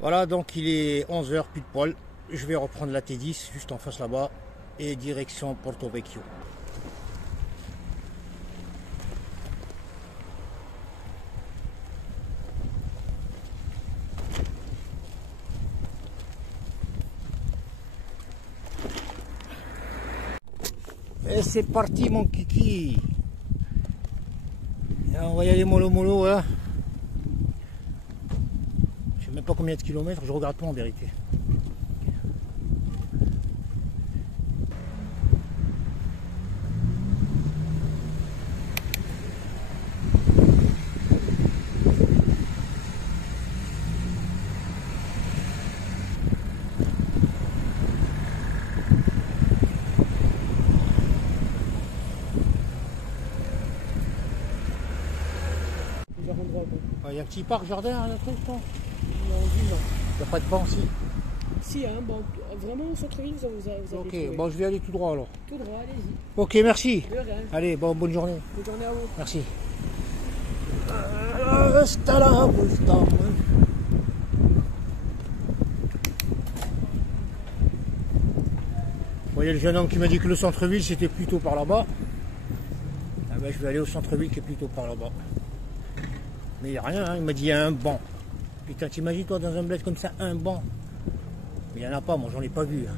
Voilà, donc il est 11 h pile poil. Je vais reprendre la T10 juste en face là-bas et direction Porto Vecchio. Et c'est parti mon kiki. Et on va y aller mollo mollo là. Je sais même pas combien de kilomètres, je regarde pas en vérité. Il y a un petit parc jardin, un truc, non? Non, il n'y a pas de banc aussi? Si, il y a un banc. Vraiment au centre-ville, vous avez Ok, trouvé. bon, je vais aller tout droit alors. Tout droit, allez-y. Ok, merci. De rien. Allez, bon, bonne journée. Bonne journée à vous. Merci. Hasta la vista. Vous voyez le jeune homme qui m'a dit que le centre-ville c'était plutôt par là-bas. Ah ben, je vais aller au centre-ville qui est plutôt par là-bas. Mais il n'y a rien, hein. Il m'a dit il y a un banc. Putain, t'imagines toi dans un bled comme ça, un banc. Mais il n'y en a pas, moi j'en ai pas vu. Hein.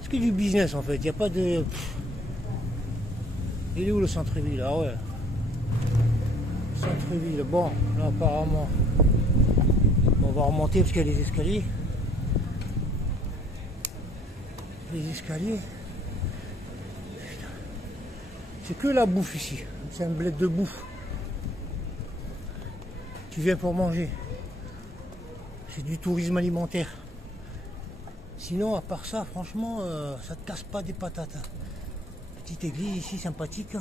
C'est que du business en fait, il n'y a pas de... Il est où le centre-ville? Ah ouais. Centre-ville, bon, là apparemment. On va remonter parce qu'il y a les escaliers. Les escaliers. C'est que la bouffe ici. C'est un bled de bouffe. Tu viens pour manger. C'est du tourisme alimentaire. Sinon, à part ça, franchement, ça te casse pas des patates. Petite église ici, sympathique.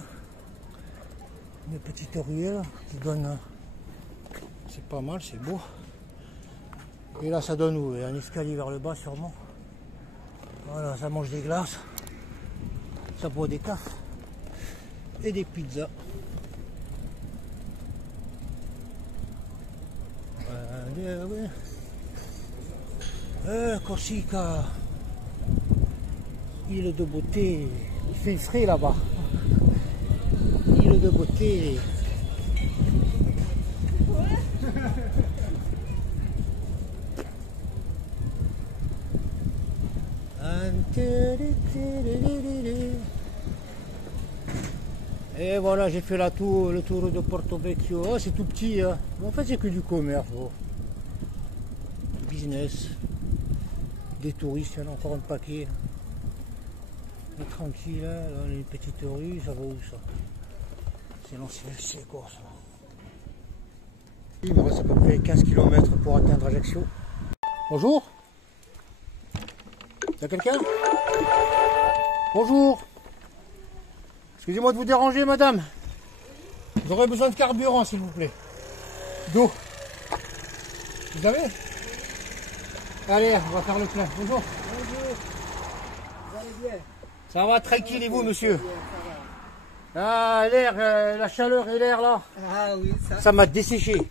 Une petite ruelle qui donne... C'est pas mal, c'est beau. Et là, ça donne où? Un escalier vers le bas, sûrement. Voilà, ça mange des glaces. Ça boit des cafés. Et des pizzas. Corsica, île de beauté. Il fait frais là-bas. Île de beauté. Et voilà, j'ai fait le tour de Porto Vecchio. Oh, c'est tout petit, hein. En fait, c'est que du commerce. Oh. Business. Des touristes, il y en a encore un paquet. Et tranquille, là, on a une petite rue, ça va où ça? C'est l'ancien, c'est quoi ça? Il me reste à peu près 15 km pour atteindre Ajaccio. Bonjour. Il y a quelqu'un? Bonjour. Excusez-moi de vous déranger, madame. J'aurais besoin de carburant, s'il vous plaît. D'eau. Vous avez? Allez, on va faire le plein. Bonjour. Bonjour. Vous allez bien? Ça va, tranquille, et vous, monsieur? Ah, l'air, la chaleur et l'air, là. Ah oui, ça. Ça m'a desséché. Oui,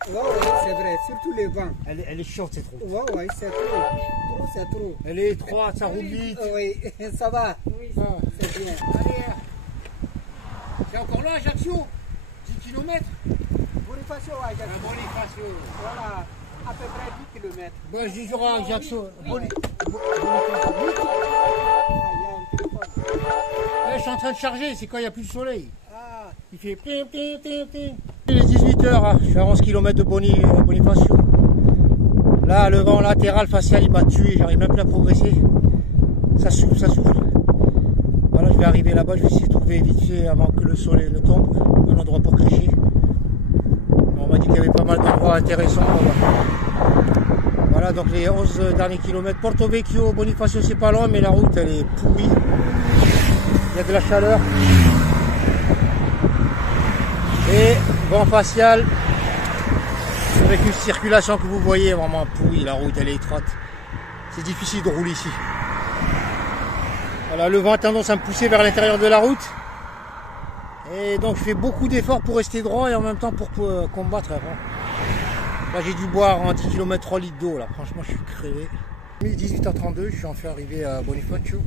c'est vrai, surtout les vents. Elle est chiante, c'est trop. Oui, c'est trop. C'est trop. Elle est étroite, ça roule vite. Oui, ça va. Oui, Ah. c'est bien. Allez. C'est encore là, Ajaccio? 10 km? Bonifacio, Ajaccio. Bonifacio. Voilà, à peu près 10 km. Bon, je dis à Ajaccio. Bonifacio. Je suis en train de charger, c'est quand il n'y a plus de soleil. Ah. Il fait pim, pim, pim, pim. Il est 18 h, je suis à 11 km de Bonifacio. Là, le vent latéral facial, il m'a tué, j'arrive même plus à progresser. Ça souffle, ça souffle. Voilà, je vais arriver là-bas, je vais essayer de trouver vite fait avant que le soleil ne tombe, un endroit pour crécher. On m'a dit qu'il y avait pas mal d'endroits intéressants là-bas. Voilà, donc les 11 derniers kilomètres. Porto Vecchio, Bonifacio, c'est pas loin, mais la route, elle est pourrie. Il y a de la chaleur. Et vent facial. Avec une circulation que vous voyez vraiment pourrie, la route elle est étroite. C'est difficile de rouler ici. Voilà, le vent a tendance à me pousser vers l'intérieur de la route. Et donc je fais beaucoup d'efforts pour rester droit et en même temps pour combattre. Là j'ai dû boire en 10 km 3 litres d'eau là, franchement je suis crevé. 18h32, je suis enfin arrivé à Bonifacio.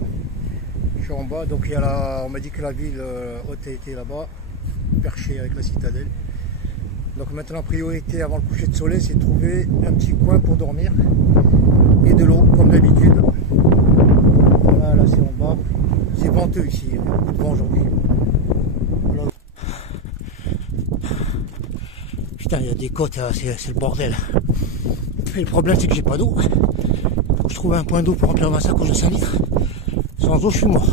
Je suis en bas, donc il y a on m'a dit que la ville haute était là-bas, perchée avec la citadelle. Donc maintenant priorité avant le coucher de soleil, c'est de trouver un petit coin pour dormir et de l'eau comme d'habitude. Voilà, c'est en bas. C'est venteux ici, il y a beaucoup de vent aujourd'hui. Voilà. Putain, il y a des côtes, c'est le bordel. Et le problème c'est que j'ai pas d'eau. Faut que je trouve un point d'eau pour remplir ma sacoche de 5 litres. Sans eau, je suis mort.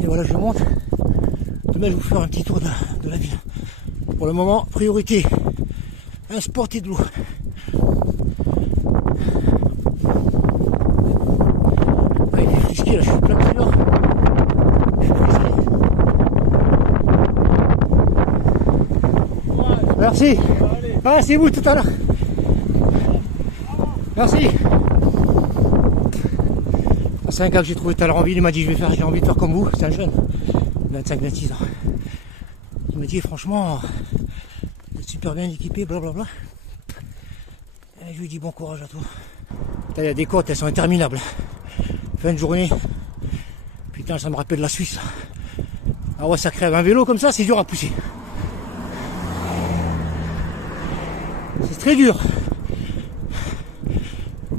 Et voilà, je monte. Demain, je vais vous faire un petit tour de la ville. Pour le moment, priorité, un sport et de l'eau. Ah, il est frisqué là, je suis plein de dehors. Je suis frisqué. Merci. Ah, c'est vous tout à l'heure. Merci. C'est un gars que j'ai trouvé tout à l'heure en ville, il m'a dit j'ai envie de faire comme vous, c'est un jeune, 25-26 ans. Il m'a dit franchement, vous êtes super bien équipé, blablabla. Et je lui ai dit bon courage à toi. Il y a des côtes, elles sont interminables. Fin de journée, putain ça me rappelle la Suisse. Ah ouais ça crève, un vélo comme ça c'est dur à pousser. C'est très dur.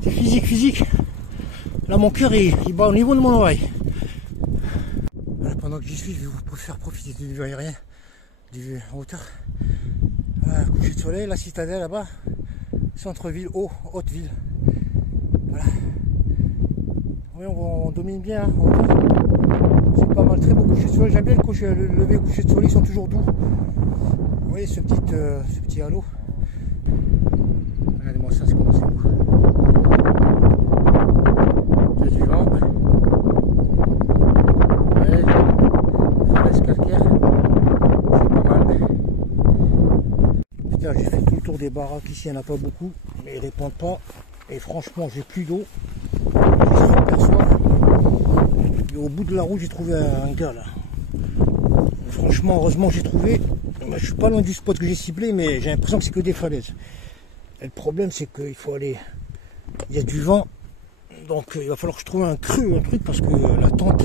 C'est physique. Là mon cœur il bat au niveau de mon oreille. Voilà, pendant que j'y suis, je vais vous faire profiter du vue aérien, du vue en hauteur. Voilà, coucher de soleil, la citadelle là-bas, centre-ville, haute ville. Voilà. Oui, on domine bien en hauteur. C'est pas mal, très beau coucher de soleil. J'aime bien le lever et coucher de soleil, ils sont toujours doux. Vous voyez ce petit halo. Regardez-moi ça, c'est comment c'est beau. Il y a du vent. Ouais, falaise calcaire. C'est pas mal. Putain, j'ai fait tout le tour des baraques ici, il n'y en a pas beaucoup, mais ils répondent pas. Et franchement, j'ai plus d'eau. J'ai super soif. Et au bout de la route, j'ai trouvé un gars là. Franchement, heureusement, j'ai trouvé. Je suis pas loin du spot que j'ai ciblé, mais j'ai l'impression que c'est que des falaises. Et le problème, c'est qu'il faut aller. Il y a du vent. Donc il va falloir que je trouve un creux, un truc, parce que la tente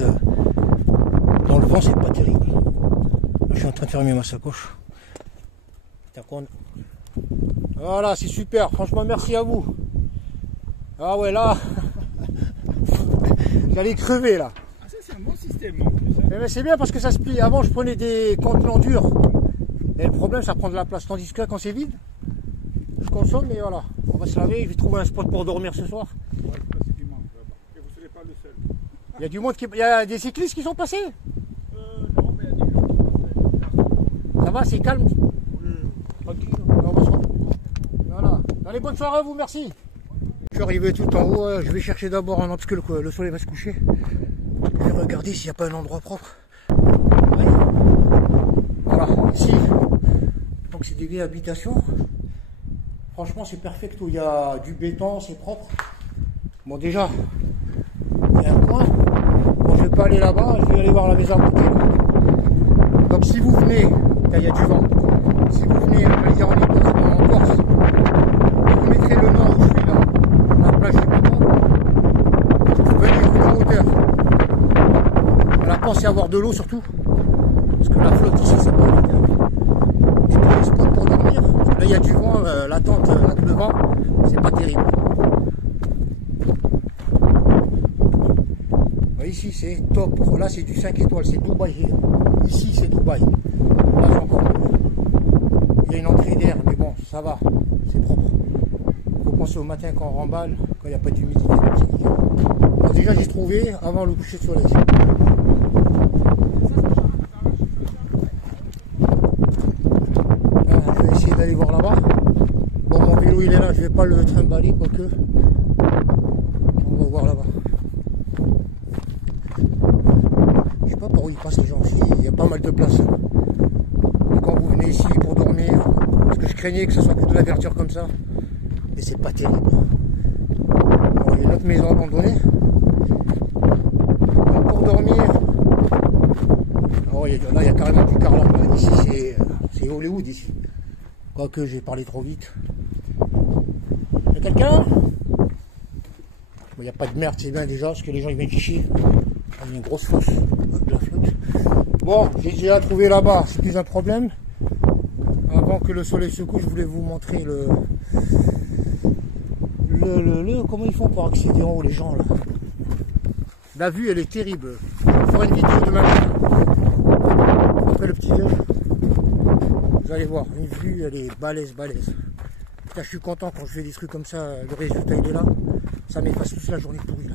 dans le vent c'est pas terrible. Là, je suis en train de fermer ma sacoche. Voilà, c'est super, franchement merci à vous. Ah ouais là, j'allais crever là. Ah ça c'est un bon système en plus. Hein. Mais c'est bien parce que ça se plie. Avant je prenais des contenants durs. Et le problème ça prend de la place, tandis que là quand c'est vide, je consomme et voilà. On va se laver, je vais trouver un spot pour dormir ce soir. Il y a du monde il y a des cyclistes qui sont passés. Non, mais il y a des gens qui passent. Ça va, c'est calme. Tranquille. On va se retrouver. Voilà. Allez, bonne soirée à vous, merci. Je suis arrivé tout en haut. Je vais chercher d'abord un endroit parce que le soleil va se coucher. Je vais regarder s'il n'y a pas un endroit propre. Ouais. Voilà, ici. Donc c'est des vieilles habitations. Franchement, c'est perfecto. Il y a du béton, c'est propre. Bon, déjà. Il y a un coin. Bon, je ne vais pas aller là-bas, je vais aller voir la maison à côté. Donc si vous venez, là, il y a du vent, si vous venez, je vais dire en Écosse, en Corse, vous mettrez le nom où je suis là, la plage, je sais pas quoi, vous venez vous en hauteur. Voilà, pensez à avoir de l'eau surtout, parce que la flotte ici c'est pas évident. Et pour les spots pour dormir, là il y a du vent, la tente avec le vent, c'est pas terrible. Ici c'est top, là c'est du 5 étoiles, c'est Dubaï. Ici c'est Dubaï. Là c'est encore mieux. Il y a une entrée d'air, mais bon, ça va, c'est propre. Il faut penser au matin quand on remballe, quand il n'y a pas d'humidité. Bon, déjà j'ai trouvé avant le coucher de soleil. Je vais essayer d'aller voir là-bas. Bon, mon vélo il est là, je vais pas le trimballer, quoique. On va voir là-bas. Par où ils passent les gens aussi, il y a pas mal de place. Et quand vous venez ici pour dormir, parce que je craignais que ce soit que de la verdure comme ça, et c'est pas terrible. Bon, il y a une autre maison abandonnée. Donc pour dormir, oh, là il y a carrément du carrelage. Ici c'est Hollywood ici. Quoique j'ai parlé trop vite. Y'a quelqu'un? Il n'y a pas de merde, c'est bien déjà, parce que les gens ils viennent chier. On a une grosse fosse de la flotte. Bon, j'ai déjà trouvé là-bas, c'est plus un problème. Avant que le soleil se couche, je voulais vous montrer comment ils font pour accéder en haut, les gens là. La vue elle est terrible. Je ferai une vidéo demain après le petit déj. Vous allez voir, une vue elle est balèze. Putain, je suis content quand je fais des trucs comme ça, le résultat il est là. Ça m'efface toute la journée pourrie là.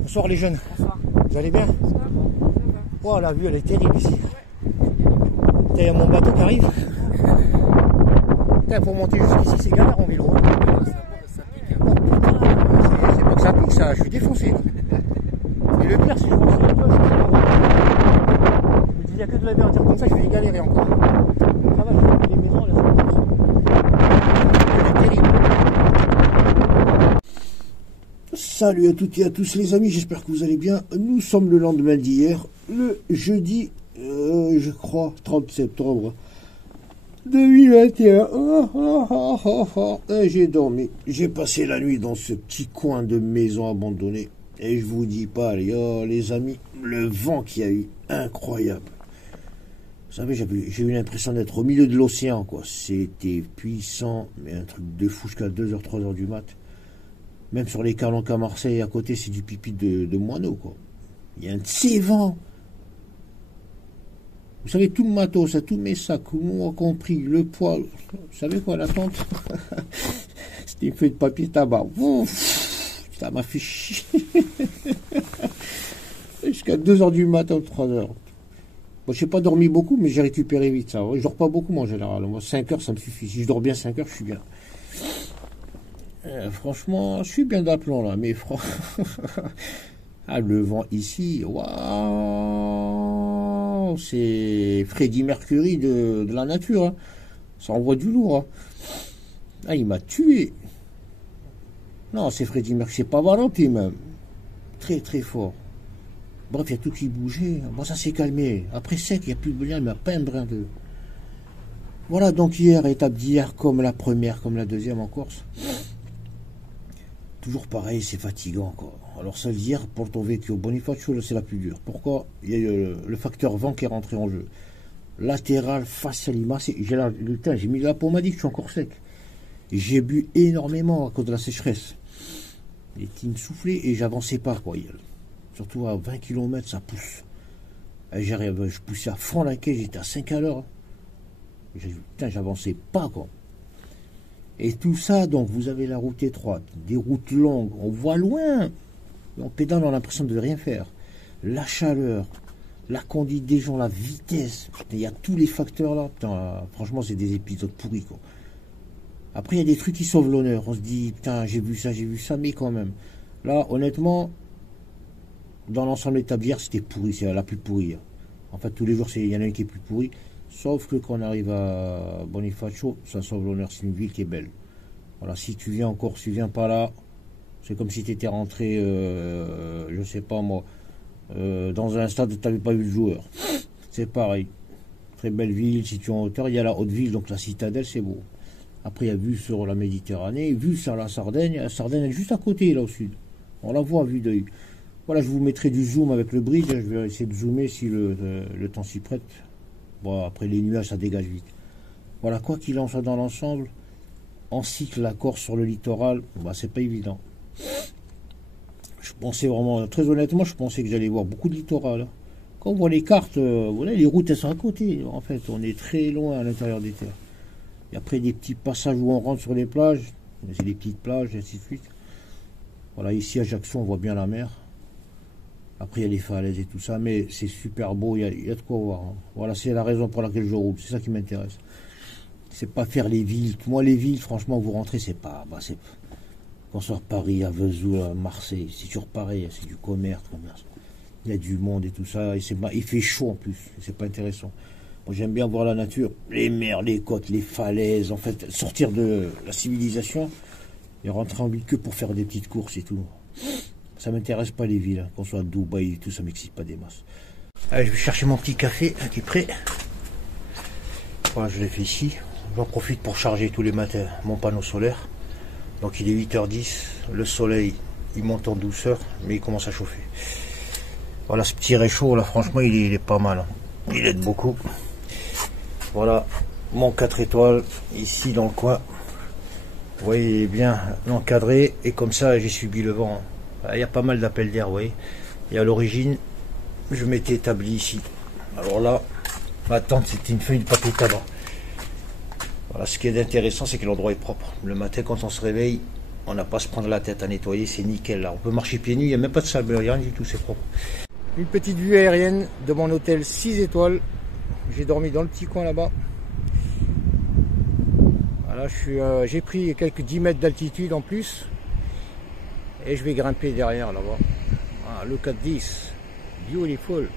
Bonsoir les jeunes. Bonsoir. Vous allez bien? Ça va. Oh, la vue elle est terrible ici. Il y a mon bateau qui arrive. Putain, pour monter jusqu'ici c'est galère en vélo. Hein. Ça pique. Oh, putain, c'est pas que ça pique ça, je suis défoncé. Là. Et le pire c'est que je pense que je me dis il n'y a que de la mer à dire comme ça, je vais y galérer encore. Ça va, je vais les maisons là, c'est terrible. Salut à toutes et à tous les amis, j'espère que vous allez bien. Nous sommes le lendemain d'hier, le jeudi, je crois, 30 septembre 2021. Et j'ai dormi, j'ai passé la nuit dans ce petit coin de maison abandonnée. Et je vous dis pas, les amis, le vent qu'il y a eu, incroyable. Vous savez, j'ai eu l'impression d'être au milieu de l'océan, quoi. C'était puissant, mais un truc de fou jusqu'à 2h, 3h du mat'. Même sur les calanques à Marseille, à côté, c'est du pipi de moineau, quoi. Il y a un de ces vents. Vous savez, tout le matos, tous mes sacs, on a compris, le poids. Vous savez quoi, la tente? C'était une feuille de papier tabac. Ça m'a fait chier. Jusqu'à 2h du matin, 3h. Bon, je n'ai pas dormi beaucoup, mais j'ai récupéré vite, ça. Je dors pas beaucoup, moi, en général. Moi, 5 heures, ça me suffit. Si je dors bien 5 heures, je suis bien. Franchement, je suis bien d'aplomb là, mais ah, le vent ici, waouh, c'est Freddie Mercury de la nature, hein. Ça envoie du lourd. Hein. Ah, il m'a tué. Non, c'est Freddie Mercury, c'est pas Valentin même. Très très fort. Bref, il y a tout qui bougeait. Bon, ça s'est calmé. Après sec, il n'y a plus de brin, mais pas un brin de... Voilà, donc hier, étape d'hier, comme la première, comme la deuxième en Corse. Toujours pareil, c'est fatigant encore. Alors ça veut dire, Porto Vecchio, Bonifacio, c'est la plus dure. Pourquoi? Il y a eu le facteur vent qui est rentré en jeu. Latéral, face à Lima, j'ai mis la pommade, je suis encore sec. J'ai bu énormément à cause de la sécheresse. Les tines soufflaient et j'avançais pas, quoi. Surtout à 20 km, ça pousse. Je poussais à fond la quai, j'étais à 5 à l'heure. Putain, j'avançais pas, quoi. Et tout ça, donc, vous avez la route étroite, des routes longues, on voit loin. On pédale, on a l'impression de rien faire. La chaleur, la conduite des gens, la vitesse. Il y a tous les facteurs là. Putain, franchement, c'est des épisodes pourris, quoi. Après, il y a des trucs qui sauvent l'honneur. On se dit, putain, j'ai vu ça, mais quand même. Là, honnêtement, dans l'ensemble d'étape d'hier, c'était pourri, c'est la plus pourrie. En fait, tous les jours, il y en a une qui est plus pourrie. Sauf que quand on arrive à Bonifacio, ça sauve l'honneur, c'est une ville qui est belle. Voilà, si tu viens encore, si tu viens pas là, c'est comme si tu étais rentré, je sais pas moi, dans un stade où tu n'avais pas vu le joueur. C'est pareil. Très belle ville, située en hauteur. Il y a la haute ville, donc la citadelle, c'est beau. Après, il y a vue sur la Méditerranée, vue sur la Sardaigne. La Sardaigne est juste à côté, là au sud. On la voit à vue d'œil. Voilà, je vous mettrai du zoom avec le bridge. Je vais essayer de zoomer si le temps s'y prête. Bon, après les nuages, ça dégage vite. Voilà, quoi qu'il en soit dans l'ensemble, en cycle, la Corse sur le littoral, bah, c'est pas évident. Je pensais vraiment, très honnêtement, je pensais que j'allais voir beaucoup de littoral. Hein. Quand on voit les cartes, voilà, les routes, elles sont à côté. En fait, on est très loin à l'intérieur des terres. Et après, des petits passages où on rentre sur les plages, c'est des petites plages, et ainsi de suite. Voilà, ici à Ajaccio, on voit bien la mer. Après, il y a les falaises et tout ça, mais c'est super beau, il y a de quoi voir. Hein. Voilà, c'est la raison pour laquelle je roule, c'est ça qui m'intéresse. C'est pas faire les villes. Moi, les villes, franchement, vous rentrez, c'est pas... Bah, c'est... Quand on sort Paris, à Vesoul, à Marseille, c'est toujours pareil, c'est du commerce. Il y a du monde et tout ça, et il fait chaud en plus, c'est pas intéressant. Moi, j'aime bien voir la nature, les mers, les côtes, les falaises, en fait, sortir de la civilisation et rentrer en ville que pour faire des petites courses et tout. Ça m'intéresse pas les villes, qu'on soit à Dubaï et tout, ça m'excite pas des masses. Allez, je vais chercher mon petit café qui est prêt. Voilà, je l'ai fait ici. J'en profite pour charger tous les matins mon panneau solaire. Donc il est 8h10, le soleil il monte en douceur, mais il commence à chauffer. Voilà, ce petit réchaud là, franchement il est pas mal. Il aide beaucoup. Voilà, mon 4 étoiles, ici dans le coin. Vous voyez, il est bien encadré, et comme ça j'ai subi le vent. Il y a pas mal d'appels d'air, vous voyez. Et à l'origine, je m'étais établi ici. Alors là, ma tente c'était une feuille de papier tabac. Voilà, ce qui est intéressant, c'est que l'endroit est propre. Le matin, quand on se réveille, on n'a pas à se prendre la tête à nettoyer, c'est nickel. Là, on peut marcher pieds nus, il n'y a même pas de sable, rien du tout, c'est propre. Une petite vue aérienne de mon hôtel 6 étoiles. J'ai dormi dans le petit coin là-bas. Voilà, j'ai pris quelques 10 mètres d'altitude en plus. Et je vais grimper derrière là-bas. Voilà, look at this. Beautiful.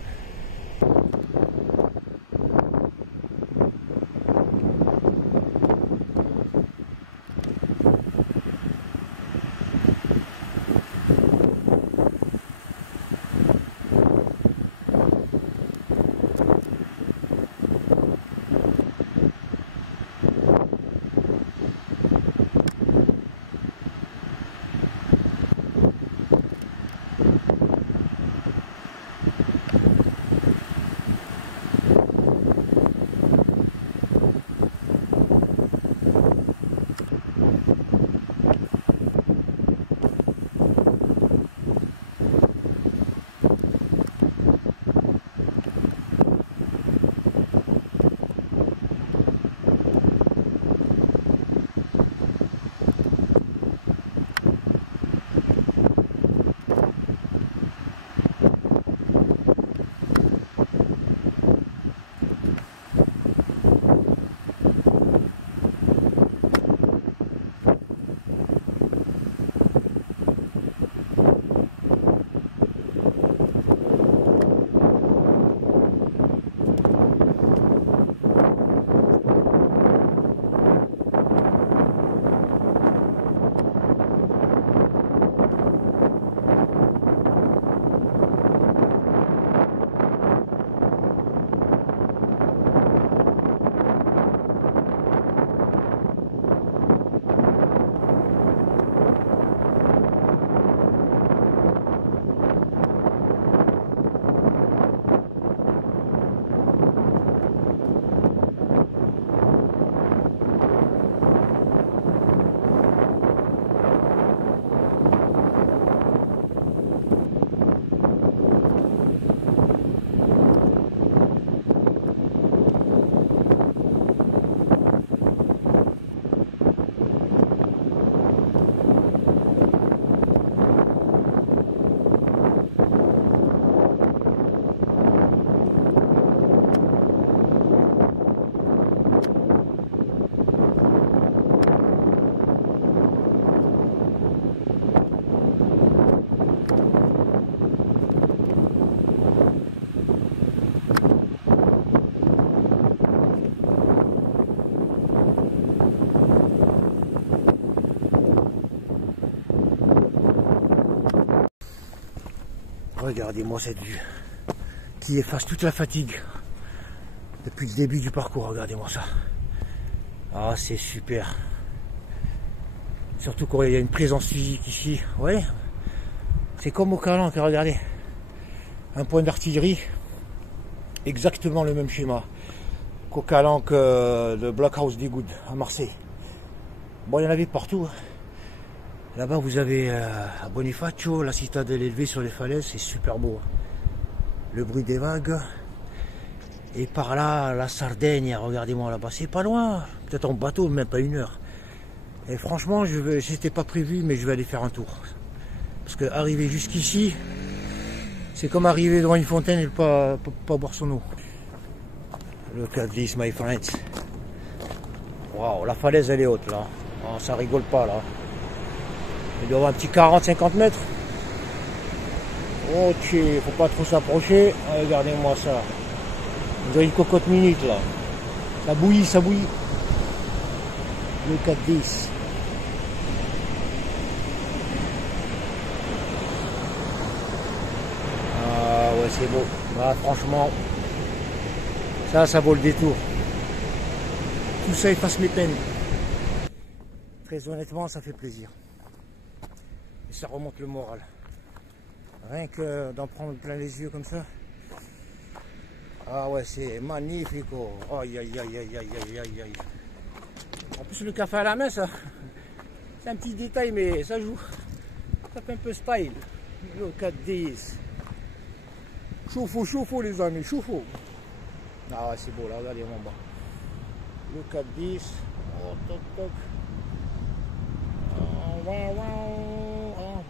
Regardez-moi cette vue qui efface toute la fatigue depuis le début du parcours. Regardez-moi ça. Ah, c'est super. Surtout quand il y a une présence physique ici. Ouais, c'est comme au Calanque, regardez. Un point d'artillerie, exactement le même schéma qu'au Calanque de Blockhouse des Goudes à Marseille. Bon, il y en avait partout. Là-bas, vous avez à Bonifacio, la citadelle élevée sur les falaises, c'est super beau. Le bruit des vagues. Et par là, la Sardaigne, regardez-moi là-bas, c'est pas loin. Peut-être en bateau, même pas 1 heure. Et franchement, j'étais pas prévu, mais je vais aller faire un tour. Parce que arriver jusqu'ici, c'est comme arriver devant une fontaine et pas boire son eau. Look at this, my friends. Waouh, la falaise, elle est haute, là. Oh, ça rigole pas, là. Il doit y avoir un petit 40-50 mètres. Ok, faut pas trop s'approcher. Regardez-moi ça. Vous avez une cocotte minute là. Ça bouillit, ça bouillit. Le 4-10. c'est beau. Bah, franchement, ça vaut le détour. Tout ça efface mes peines. Très honnêtement, ça fait plaisir. Et ça remonte le moral. Rien que d'en prendre plein les yeux comme ça. Ah ouais, c'est magnifique. Oh. Aïe, aïe, aïe, aïe, aïe, aïe, aïe, aïe. En plus, le café à la main, ça, c'est un petit détail, mais ça joue. Ça fait un peu style. Look at this. Chauffe-eau, les amis, chauffe-eau. Ah ouais, c'est beau, là, regardez en bas. Look at this. Oh, toc, toc. Oh,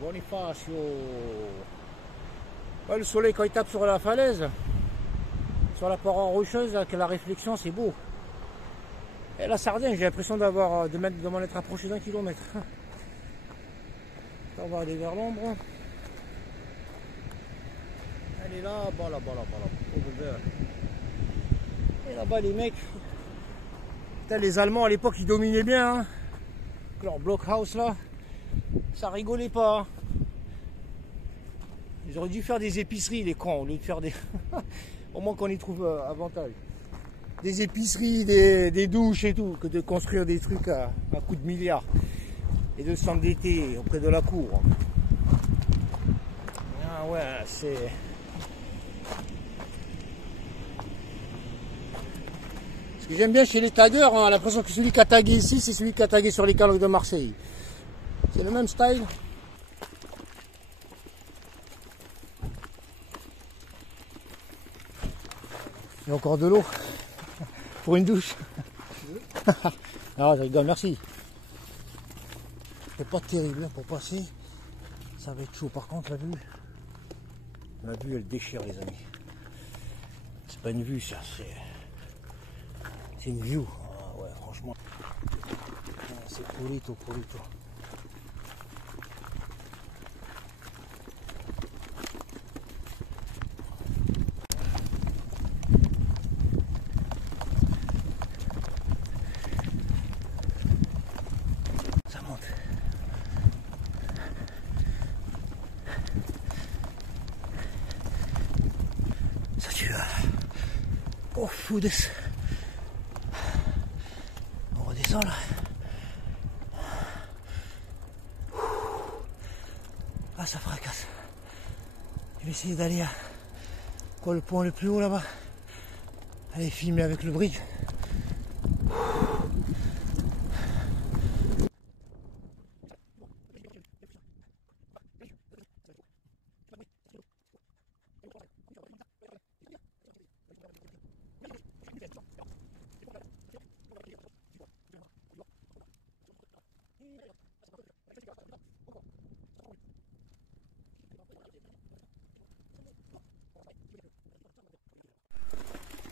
Bonifacio. Ouais, le soleil, quand il tape sur la falaise, sur la paroi rocheuse, avec la réflexion, c'est beau. Et la Sardaigne, j'ai l'impression de m'en être approché d'1 kilomètre. On va aller vers l'ombre. Elle est là, là-bas, là-bas. Et là-bas, les mecs. Putain, les Allemands à l'époque, ils dominaient bien. Hein. Leur blockhouse là, ça rigolait pas. Ils auraient dû faire des épiceries, les cons, au lieu de faire des. Au moins qu'on y trouve avantage. Des épiceries, des douches et tout, que de construire des trucs à coups de milliards. Et de s'endetter auprès de la cour. Ah ouais, c'est... Ce que j'aime bien chez les taggers, on a l'impression que celui qui a tagué ici, c'est celui qui a tagué sur les calanques de Marseille. C'est le même style. Il y a encore de l'eau pour une douche. Ah, je rigole, merci. C'est pas terrible hein, pour passer. Ça va être chaud. Par contre, la vue elle déchire, les amis. C'est pas une vue, ça, c'est une view. Ah, ouais, franchement. C'est pulito. Ça monte. Ça tue. Oh, fou des. On redescend là. Ah, ça fracasse. Je vais essayer d'aller à quoi, le point le plus haut là-bas. Aller filmer avec le bridge.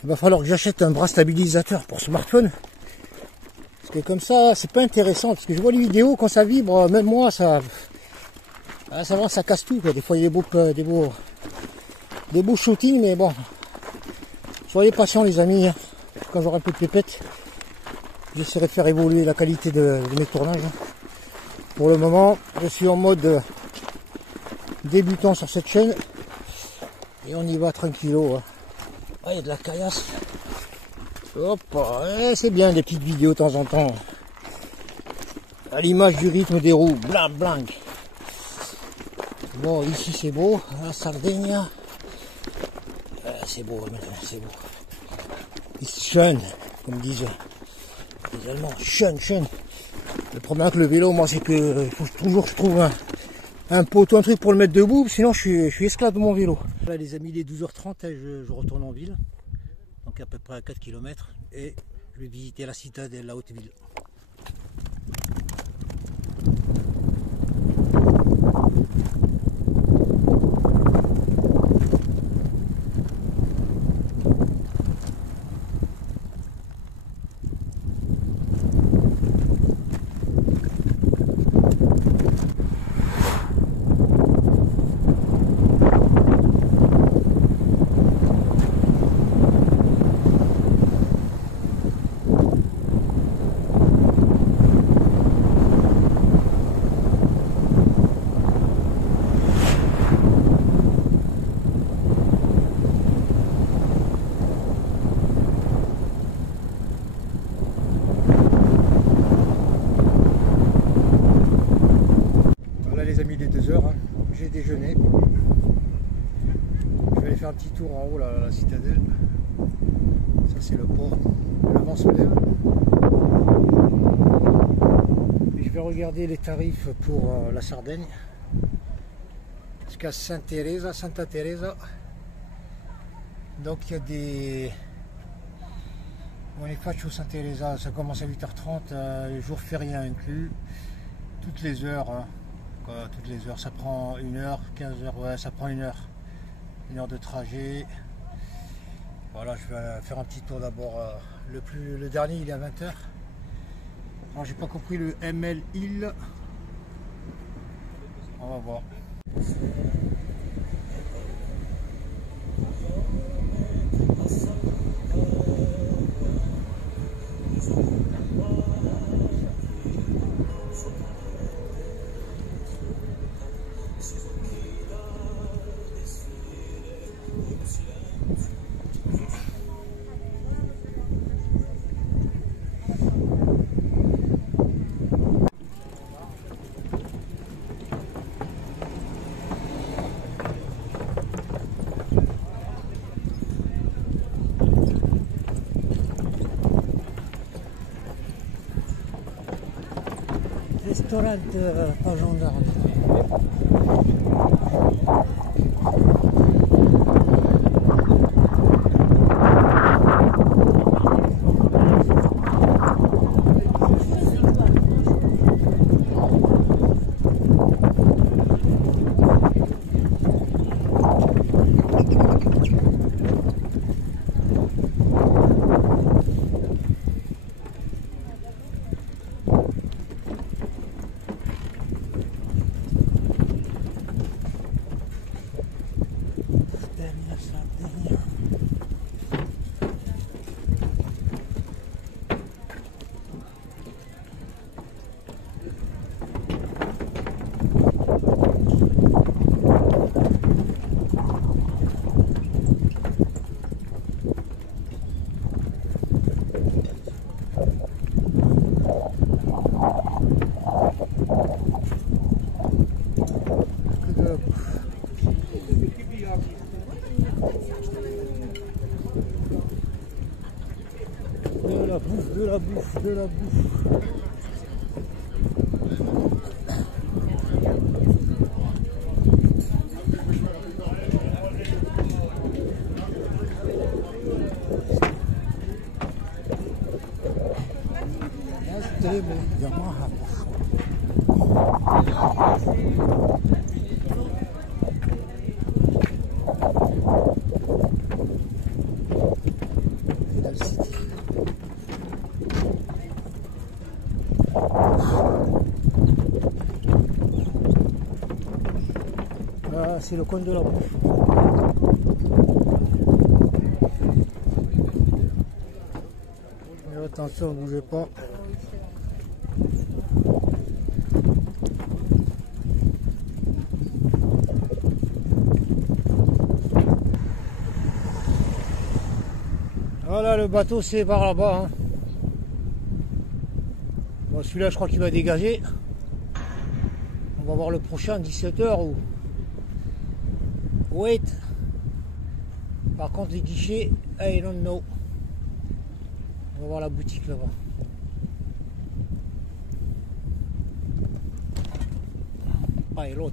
Il va falloir que j'achète un bras stabilisateur pour smartphone. Parce que comme ça, c'est pas intéressant. Parce que je vois les vidéos, quand ça vibre, même moi, ça casse tout. Quoi. Des fois, il y a des beaux shootings, mais bon. Soyez patients, les amis. Quand j'aurai un peu de pépette, j'essaierai de faire évoluer la qualité de mes tournages. Pour le moment, je suis en mode débutant sur cette chaîne. Et on y va tranquillo. Ah, il y a de la caillasse. Hop, c'est bien des petites vidéos de temps en temps. À l'image du rythme des roues. Blang, blang. Bon, ici c'est beau. La Sardaigne. C'est beau, c'est beau. It's schön, comme disent les Allemands. Schön. Le problème avec le vélo, moi, c'est que il faut toujours que je trouve un poteau, un truc pour le mettre debout, sinon je suis esclave de mon vélo. Là les amis, il est 12h30, je retourne en ville, donc à peu près à 4 km, et je vais visiter la citadelle, la haute ville. j'ai déjeuné. Je vais aller faire un petit tour en haut là, à la citadelle. Ça c'est le port. Le vent se lève. Et je vais regarder les tarifs pour la Sardaigne. Jusqu'à Santa Teresa. Donc il y a des... Bonifacio Santa Teresa, ça commence à 8h30, les jours fériés inclus. Toutes les heures, hein. Toutes les heures, ça prend 1 heure, 15 heures, ouais, ça prend 1 heure. 1 heure de trajet. Voilà, je vais faire un petit tour d'abord. Le dernier, il est à 20h. Alors, j'ai pas compris le ML Hill. On va voir. Restaurant pas gendarme. De la bouffe. C'est le coin de la bouffe. Mais attention, ne bougez pas. Voilà, le bateau c'est par là-bas. Hein. Bon, celui-là je crois qu'il va dégager. On va voir le prochain 17h ou... Wait. Par contre les guichets, I don't know. On va voir la boutique là-bas. Pilot.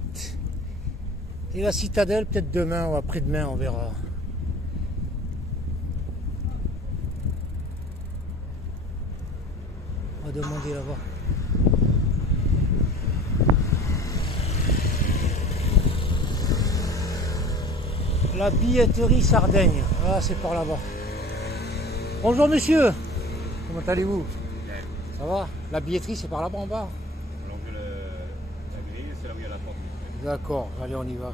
Et la citadelle peut-être demain ou après-demain on verra. On va demander là-bas. La billetterie Sardaigne, ah, c'est par là-bas. Bonjour monsieur, comment allez-vous? Ça va? La billetterie c'est par là-bas en bas? Alors que la grille c'est là où il y a la porte. D'accord, allez on y va.